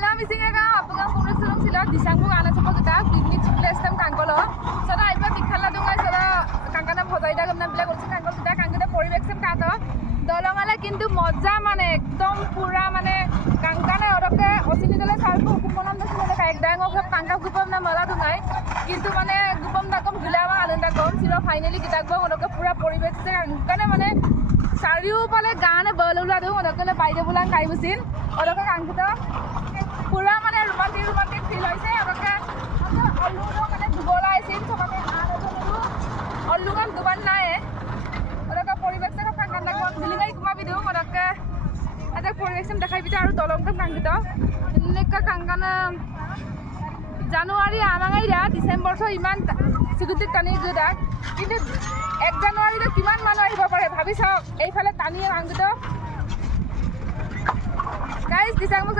Halo misinga apanga pura sulung sila disangmu ana cepat kita picnic place tam kangkolo sada iba bikhala dunga sada kangkana bhojaida gamna bila korche kangkol kita kangkida poribex tam kato dolongala kintu মজা মানে একদম পুরা মানে কাঙ্কানে ওরকে অচিনি দলে সারপু কুপনাম নসলে কাইক ডাঙ্গ সব কাঙ্কা কুপম না মলা দুনাই কিন্তু মানে কুপম না কম গুলামা আনন্দা কম ছিল ফাইনালি কিতাকব ওরকে পুরা পরিবেশ তে কাঙ্কানে মানে চাৰিও পালে গানে বলুলা দু ওরকে বাইরে বুলাং কাইবুছিন ওরকে কাঙ্কিত পুরা মানে রোমান্টিক ফিল হইছে ওরকে অলুনো মানে দুবলা আইছিল সবাতে অলুগান দুবান নাই ওরকে পরিবেশ তে কাঙ্কানে কোন বিলিগাই কুমা বিদু ওরকে ada program dekhai bita aru dolong tam kangkita nekka kangkana January amangai ra December so iman sigutik tani godak kintu 1 January to kiman manu ahiba pare bhabi sa ei phale tani kangkita guys disangmu